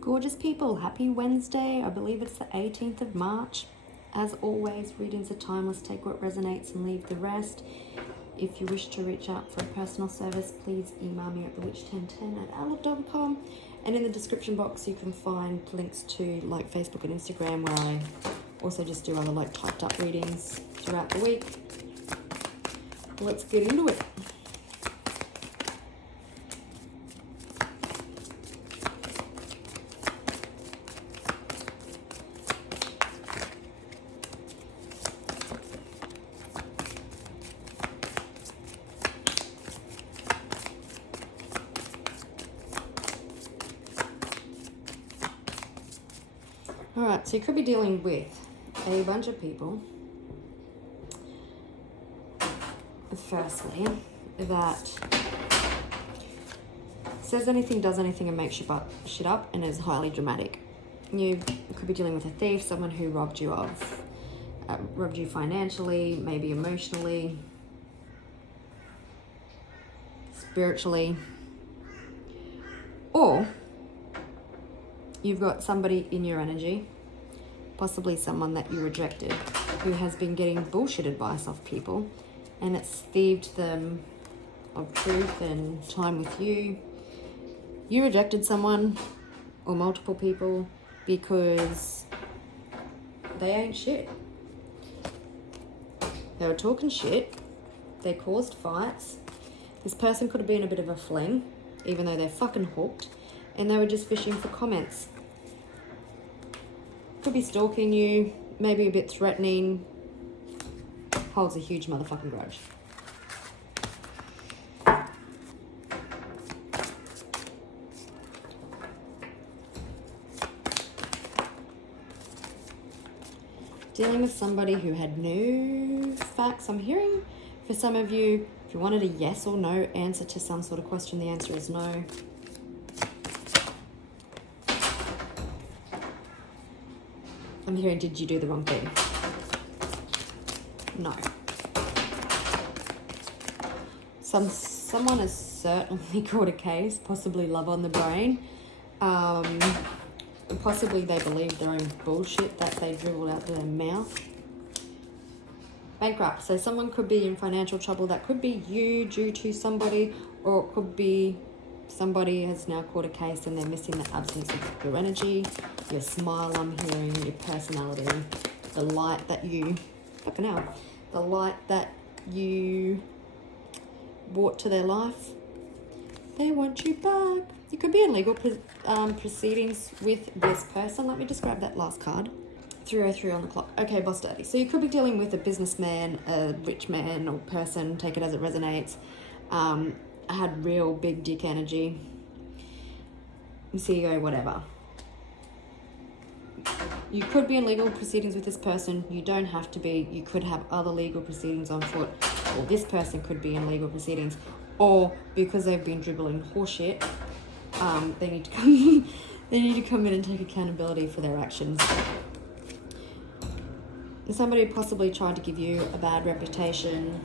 Gorgeous people, happy Wednesday. I believe it's the 18th of March. As always, readings are timeless. Take what resonates and leave the rest. If you wish to reach out for a personal service, please email me at thewitch1010@outlook.com. And in the description box, you can find links to like Facebook and Instagram, where I also just do other like typed up readings throughout the week. Let's get into it. Alright, so you could be dealing with a bunch of people, firstly, that says anything, does anything, and makes shit up, and is highly dramatic. You could be dealing with a thief, someone who robbed you financially, maybe emotionally, spiritually, or you've got somebody in your energy, possibly someone that you rejected, who has been getting bullshit advice off people, and it's thieved them of truth and time with you. You rejected someone or multiple people because they ain't shit. They were talking shit. They caused fights. This person could have been a bit of a fling, even though they're fucking hooked, and they were just fishing for comments. Could be stalking you, maybe a bit threatening, holds a huge motherfucking grudge. Dealing with somebody who had no facts. I'm hearing for some of you, if you wanted a yes or no answer to some sort of question, the answer is no. I'm hearing, did you do the wrong thing? No. Someone has certainly caught a case, possibly love on the brain. Possibly they believe their own bullshit that they dribbled out their mouth. Bankrupt. So someone could be in financial trouble. That could be you due to somebody, or it could be somebody has now caught a case and they're missing the absence of your energy, your smile, I'm hearing, your personality, the light that you, the light that you brought to their life. They want you back. You could be in legal proceedings with this person. Let me just grab that last card. 3:03 on the clock. Okay, boss daddy. So you could be dealing with a businessman, a rich man or person, take it as it resonates. Had real big dick energy. CEO, whatever. You could be in legal proceedings with this person. You don't have to be. You could have other legal proceedings on foot. Or this person could be in legal proceedings. Or because they've been dribbling horseshit, they need to come in and take accountability for their actions. Somebody possibly tried to give you a bad reputation.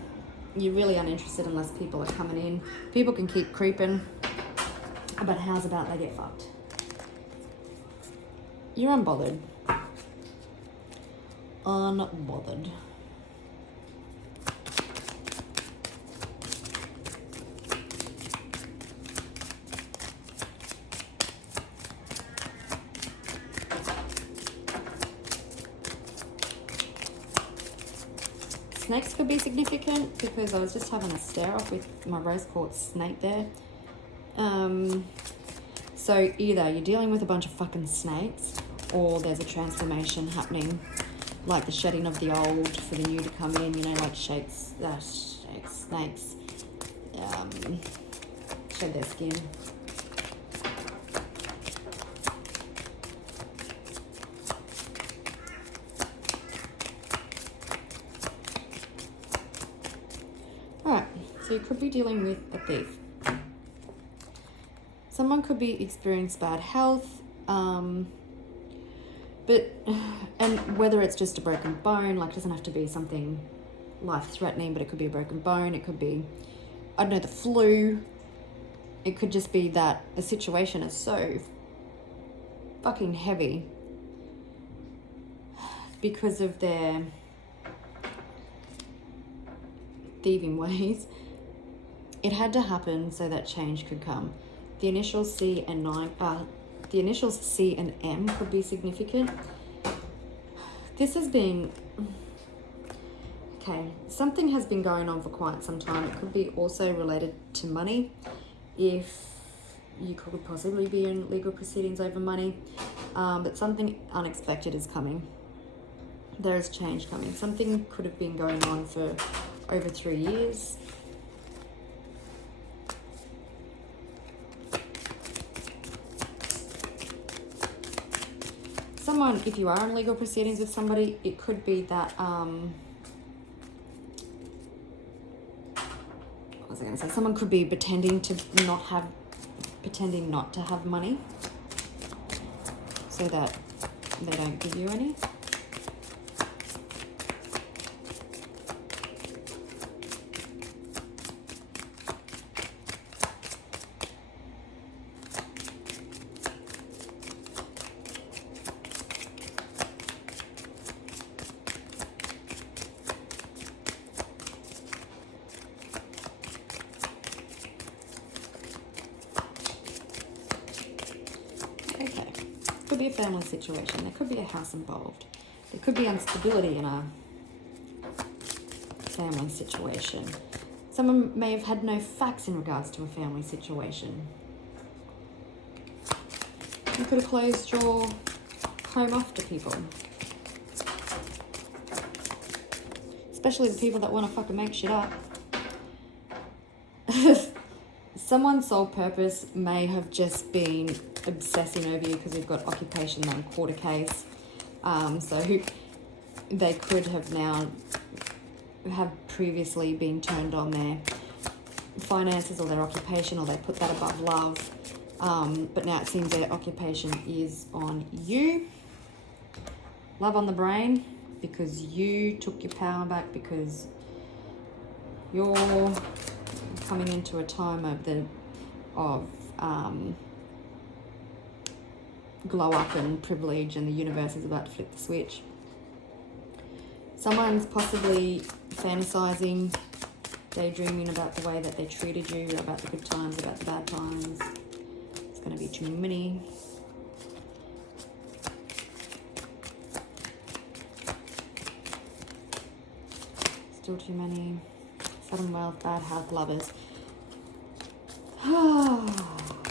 You're really uninterested unless people are coming in. People can keep creeping, but how's about they get fucked? You're unbothered. Unbothered. Snakes could be significant because I was just having a stare off with my rose quartz snake there. So either you're dealing with a bunch of fucking snakes, or there's a transformation happening, like the shedding of the old for the new to come in, like snakes shed their skin. Alright, so you could be dealing with a thief. Someone could be experiencing bad health, and whether it's just a broken bone, like it doesn't have to be something life-threatening, but it could be a broken bone, it could be, I don't know, the flu. It could just be that the situation is so fucking heavy because of their thieving ways. It had to happen so that change could come. The initials C and M could be significant. This has been, okay, something has been going on for quite some time. It could be also related to money. If you could possibly be in legal proceedings over money, but something unexpected is coming. There is change coming. Something could have been going on for over 3 years. Someone, if you are in legal proceedings with somebody, it could be that, what was I going to say? Someone could be pretending not to have money so that they don't give you any. Could be a family situation. There could be a house involved. There could be instability in a family situation. Someone may have had no facts in regards to a family situation. You could have closed your home off to people. Especially the people that want to fucking make shit up. Someone's sole purpose may have just been obsessing over you because you've got occupation and quarter case. So they could have now have previously been turned on their finances or their occupation, or they put that above love. But now it seems their occupation is on you. Love on the brain because you took your power back, because you're coming into a time of glow up and privilege, and the universe is about to flip the switch. Someone's possibly fantasizing, daydreaming about the way that they treated you, about the good times, about the bad times. It's going to be too many. Still too many. Sudden wealth, bad health, lovers.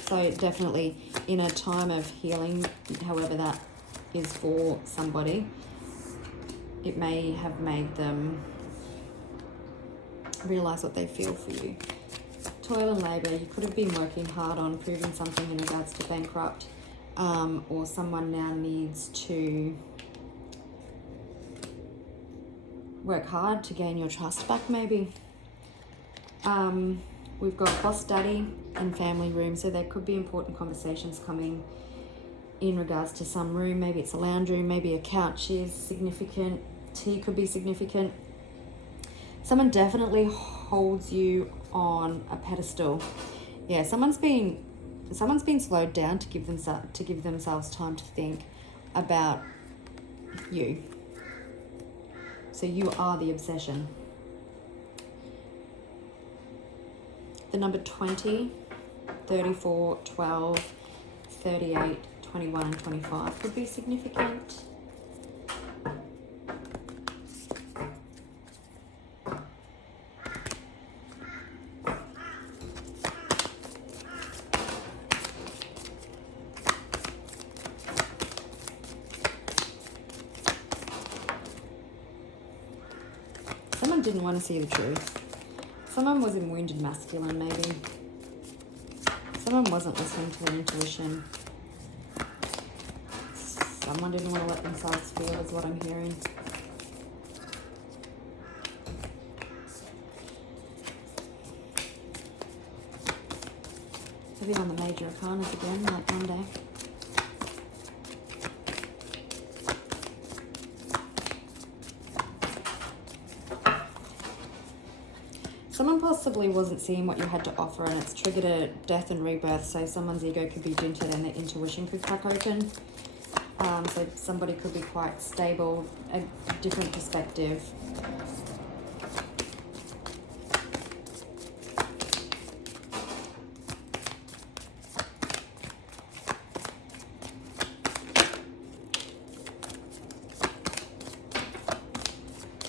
So definitely in a time of healing, however that is for somebody, it may have made them realize what they feel for you. Toil and labor, you could have been working hard on proving something in regards to bankrupt, or someone now needs to work hard to gain your trust back, maybe. We've got boss daddy and family room, so there could be important conversations coming in regards to some room. Maybe it's a lounge room, maybe a couch is significant, tea could be significant. Someone definitely holds you on a pedestal. Yeah, someone's been slowed down to give themselves time to think about you. So you are the obsession. The number 20, 34, 12, 38, 21 and 25 could be significant. Someone didn't want to see the truth. Someone was in wounded masculine, maybe. Someone wasn't listening to their intuition. Someone didn't want to let themselves feel, is what I'm hearing. Heavy on the major arcanas again, like Monday. Someone possibly wasn't seeing what you had to offer, and it's triggered a death and rebirth. So someone's ego could be dented and their intuition could crack open. So somebody could be quite stable, a different perspective.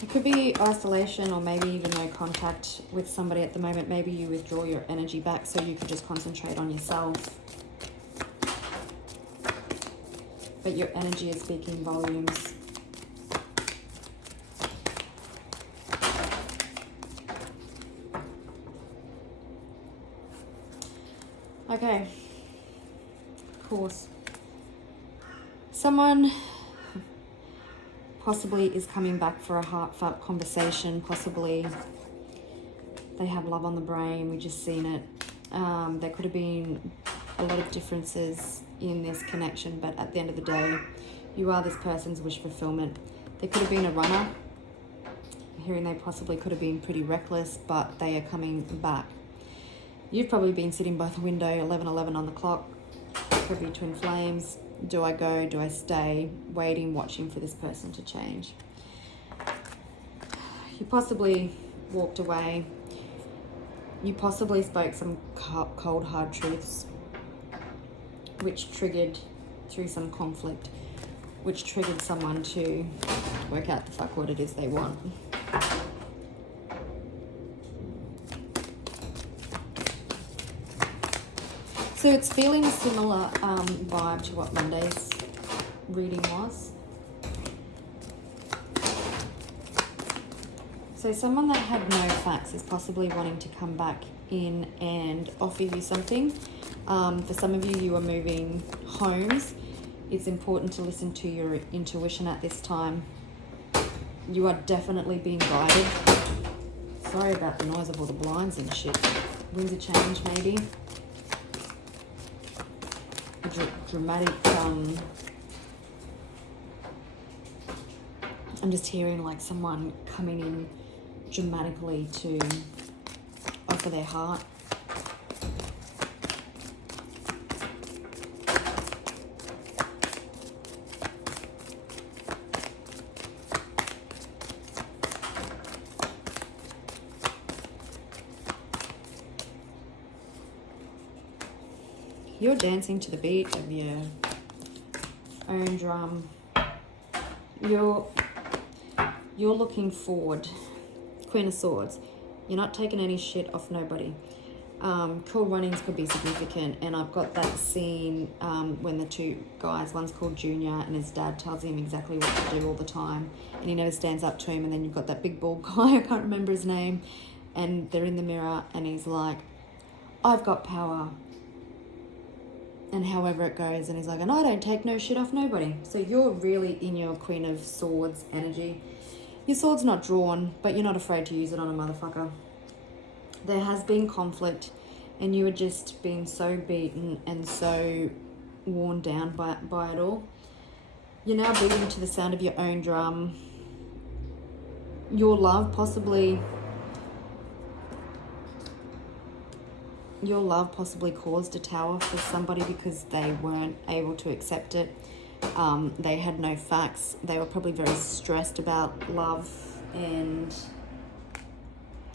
It could be isolation or maybe even no contact with somebody at the moment. Maybe you withdraw your energy back so you could just concentrate on yourself. But your energy is speaking volumes. Okay. Of course. Someone possibly is coming back for a heartfelt conversation. Possibly they have love on the brain. We just seen it. There could have been a lot of differences in this connection, but at the end of the day, you are this person's wish fulfillment. There could have been a runner. I'm hearing they possibly could have been pretty reckless, but they are coming back. You've probably been sitting by the window, 11:11 on the clock. Could be twin flames. Do I go? Do I stay? Waiting, watching for this person to change. You possibly walked away. You possibly spoke some cold, hard truths, which triggered through some conflict, which triggered someone to work out the fuck what it is they want. So it's feeling a similar vibe to what Monday's reading was. So someone that had no facts is possibly wanting to come back in and offer you something. For some of you, you are moving homes. It's important to listen to your intuition at this time. You are definitely being guided. Sorry about the noise of all the blinds and shit. Winds of change, maybe. Dramatic, I'm just hearing like someone coming in dramatically to offer their heart. You're dancing to the beat of your own drum. You're looking forward. Queen of Swords. You're not taking any shit off nobody. Cool runnings could be significant, and I've got that scene when the two guys, one's called Junior and his dad tells him exactly what to do all the time, and he never stands up to him, and then you've got that big bald guy, I can't remember his name, and they're in the mirror and he's like, I've got power. And however it goes, and he's like, and I don't take no shit off nobody. So you're really in your Queen of Swords energy. Your sword's not drawn, but you're not afraid to use it on a motherfucker. There has been conflict, and you are just being so beaten and so worn down by it all. You're now beating to the sound of your own drum. Your love possibly caused a tower for somebody because they weren't able to accept it. They had no facts. They were probably very stressed about love and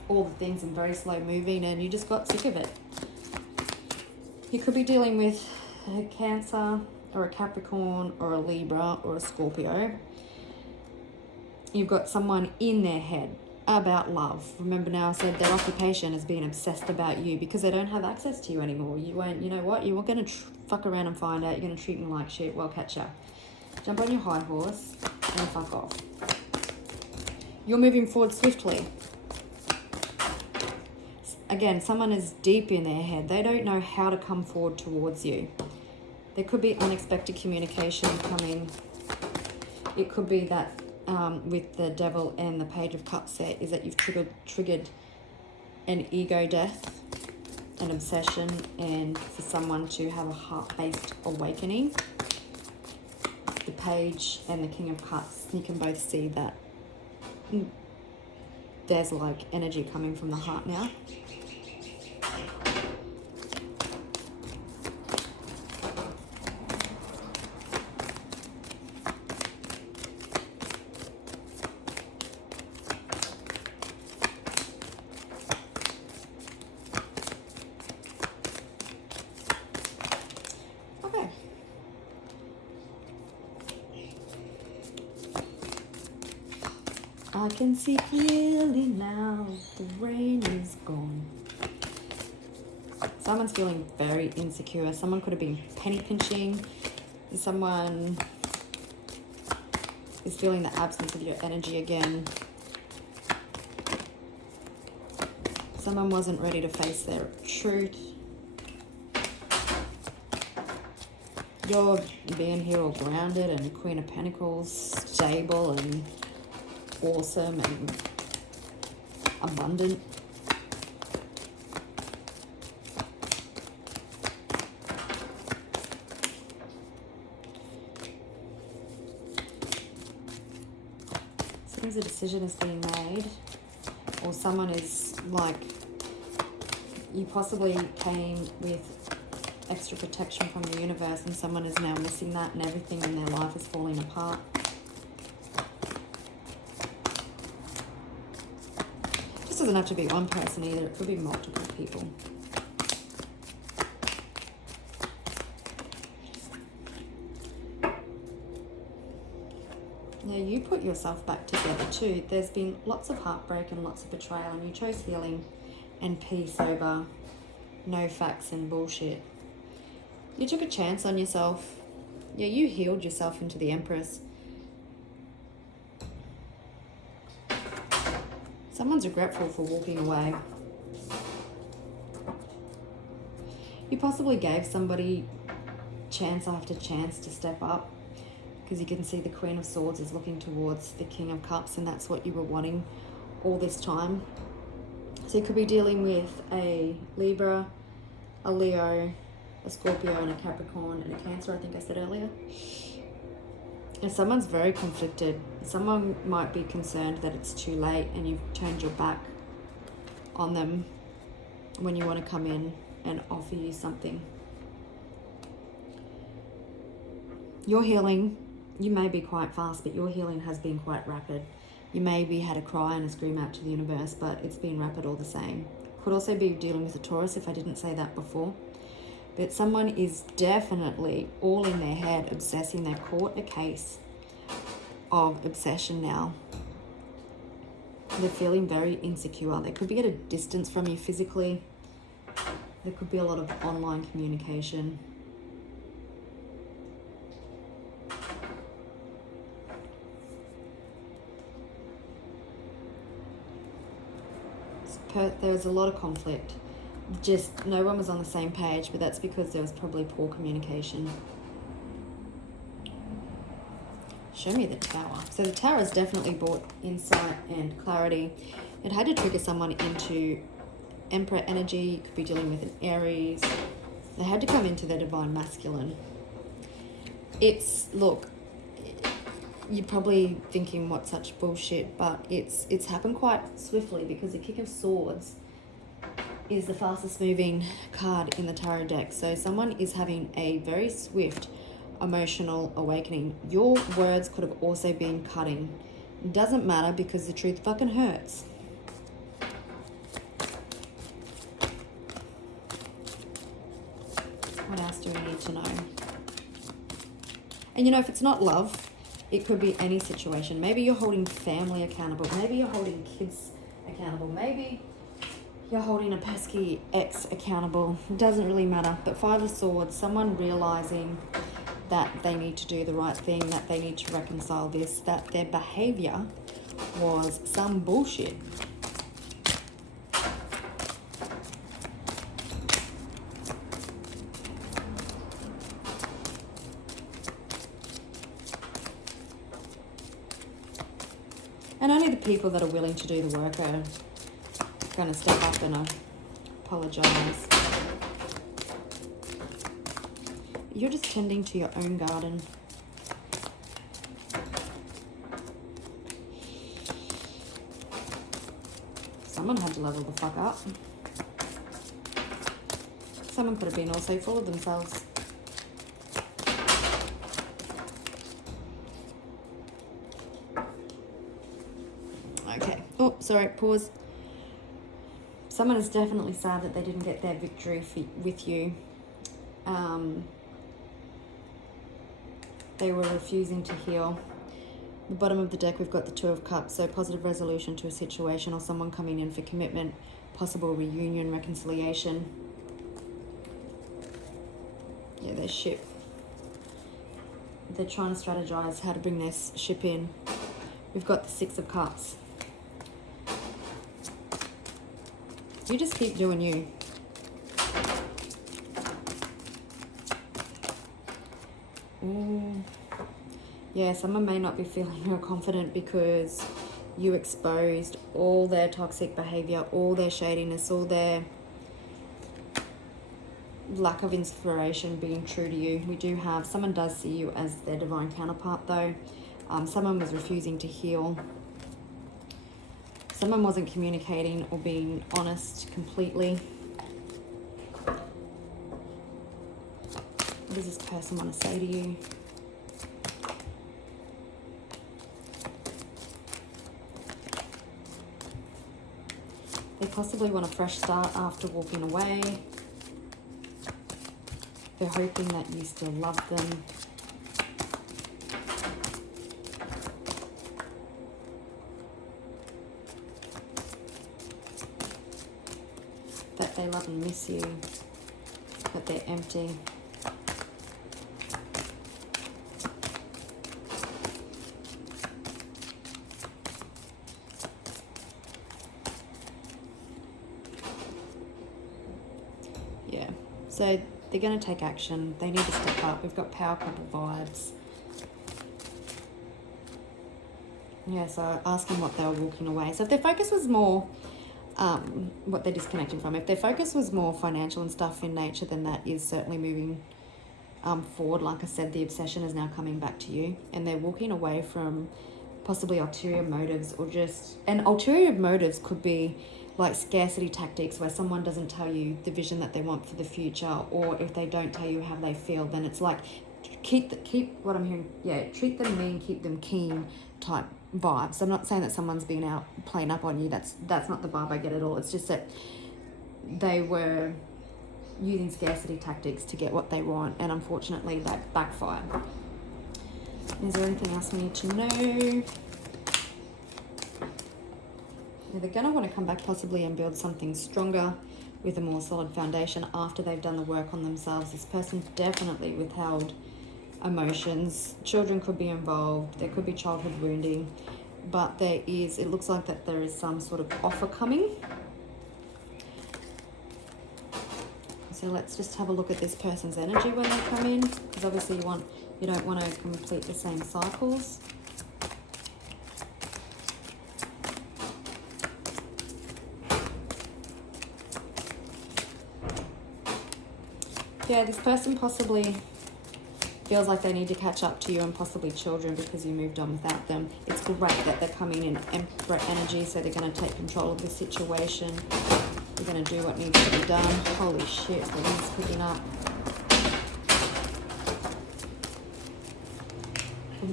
all the things and very slow moving, and you just got sick of it. You could be dealing with a Cancer or a Capricorn or a Libra or a Scorpio. You've got someone in their head about love. Remember now I said their occupation is being obsessed about you because they don't have access to you anymore. You won't, you know what? You were going to fuck around and find out. You're going to treat me like shit. Well, catch ya. Jump on your high horse and fuck off. You're moving forward swiftly. Again, someone is deep in their head. They don't know how to come forward towards you. There could be unexpected communication coming. It could be that with the Devil and the Page of Cups set is that you've triggered an ego death, an obsession, and for someone to have a heart-based awakening. The Page and the King of Cups, you can both see that there's like energy coming from the heart now. I can see clearly now, the rain is gone. Someone's feeling very insecure. Someone could have been penny pinching. Someone is feeling the absence of your energy again. Someone wasn't ready to face their truth. You're being here all grounded and Queen of Pentacles, stable and awesome and abundant. Seems a decision is being made, or someone is like, you possibly came with extra protection from the universe and someone is now missing that and everything in their life is falling apart. Doesn't have to be one person either, it could be multiple people. Now you put yourself back together too. There's been lots of heartbreak and lots of betrayal, and you chose healing and peace over no facts and bullshit. You took a chance on yourself. Yeah, you healed yourself into the Empress. Someone's regretful for walking away. You possibly gave somebody chance after chance to step up, because you can see the Queen of Swords is looking towards the King of Cups, and that's what you were wanting all this time. So you could be dealing with a Libra, a Leo, a Scorpio, and a Capricorn, and a Cancer, I think I said earlier. And someone's very conflicted. Someone might be concerned that it's too late and you've turned your back on them when you want to come in and offer you something. Your healing, you may be quite fast, but your healing has been quite rapid. You maybe had a cry and a scream out to the universe, but it's been rapid all the same. Could also be dealing with a Taurus, if I didn't say that before. But someone is definitely all in their head obsessing. They've caught a case of obsession now. They're feeling very insecure. They could be at a distance from you physically. There could be a lot of online communication. There's a lot of conflict. Just no one was on the same page, but that's because there was probably poor communication. Show me the Tower. So the Tower has definitely brought insight and clarity. It had to trigger someone into Emperor energy. You could be dealing with an Aries. They had to come into their divine masculine. Look, you're probably thinking what such bullshit, but it's happened quite swiftly, because the King of Swords is the fastest moving card in the tarot deck. So someone is having a very swift emotional awakening. Your words could have also been cutting. It doesn't matter, because the truth fucking hurts. What else do we need to know? And you know, if it's not love, it could be any situation. Maybe you're holding family accountable. Maybe you're holding kids accountable. Maybe you're holding a pesky ex accountable. It doesn't really matter. But Five of Swords, someone realizing that they need to do the right thing, that they need to reconcile this, that their behavior was some bullshit. And only the people that are willing to do the work are going to step up and apologize. You're just tending to your own garden. someone had to level the fuck up. Someone could have been also full of themselves. Okay. Oh, sorry, pause. Someone is definitely sad that they didn't get their victory with you. They were refusing to heal. The bottom of the deck, we've got the Two of Cups, so positive resolution to a situation or someone coming in for commitment, possible reunion, reconciliation. Yeah, their ship. They're trying to strategize how to bring their ship in. We've got the Six of Cups. You just keep doing you. Yeah, someone may not be feeling real confident because you exposed all their toxic behavior, all their shadiness, all their lack of inspiration being true to you. We do have, someone does see you as their divine counterpart though. Someone was refusing to heal. Someone wasn't communicating or being honest completely. What does this person want to say to you? They possibly want a fresh start after walking away. They're hoping that you still love them. That they love and miss you, but they're empty. Yeah, so they're going to take action. They need to step up. We've got power couple vibes. Yeah, so asking what they were walking away. So if their focus was more what they're disconnecting from, if their focus was more financial and stuff in nature, then that is certainly moving forward. Like I said, the obsession is now coming back to you, and they're walking away from possibly ulterior motives, or just, and ulterior motives could be like scarcity tactics, where someone doesn't tell you the vision that they want for the future, or if they don't tell you how they feel, then it's like keep what I'm hearing, yeah, treat them mean, keep them keen type vibes. I'm not saying that someone's being out playing up on you. That's not the vibe I get at all. It's just that they were using scarcity tactics to get what they want, and unfortunately that backfired. Is there anything else we need to know? Yeah, they're going to want to come back possibly and build something stronger with a more solid foundation after they've done the work on themselves. This person definitely withheld emotions. Children could be involved. There could be childhood wounding, but it looks like that there is some sort of offer coming. So let's just have a look at this person's energy when they come in, because obviously you don't want to complete the same cycles. Yeah, this person possibly feels like they need to catch up to you, and possibly children, because you moved on without them. It's great that they're coming in Emperor energy, so they're going to take control of the situation. They're going to do what needs to be done. Holy shit, the wind's picking up.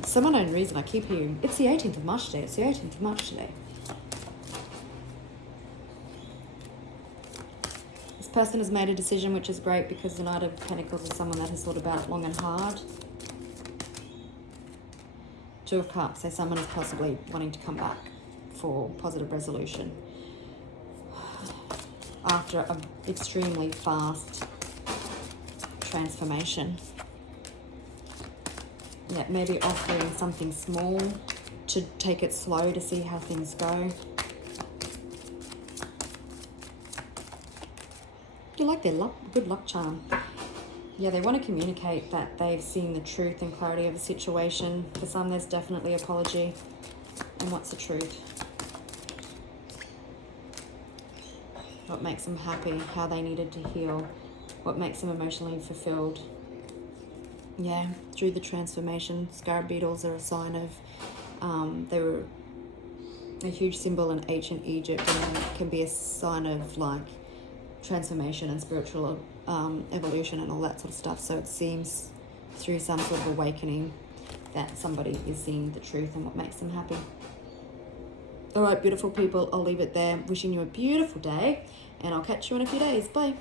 For some unknown reason, I keep hearing, it's the 18th of March today, it's the 18th of March today. This person has made a decision, which is great, because the Knight of Pentacles is someone that has thought about it long and hard. Two of Cups, so someone is possibly wanting to come back for positive resolution after an extremely fast transformation. Yeah, maybe offering something small to take it slow to see how things go. Do you like their luck? Good luck charm. Yeah, they want to communicate that they've seen the truth and clarity of a situation. For some, there's definitely apology. And what's the truth? What makes them happy? How they needed to heal? What makes them emotionally fulfilled? Yeah, through the transformation. Scarab beetles are a sign of they were a huge symbol in ancient Egypt, and it can be a sign of like transformation and spiritual evolution and all that sort of stuff. So it seems through some sort of awakening that somebody is seeing the truth and what makes them happy. All right, beautiful people, I'll leave it there. Wishing you a beautiful day, and I'll catch you in a few days. Bye.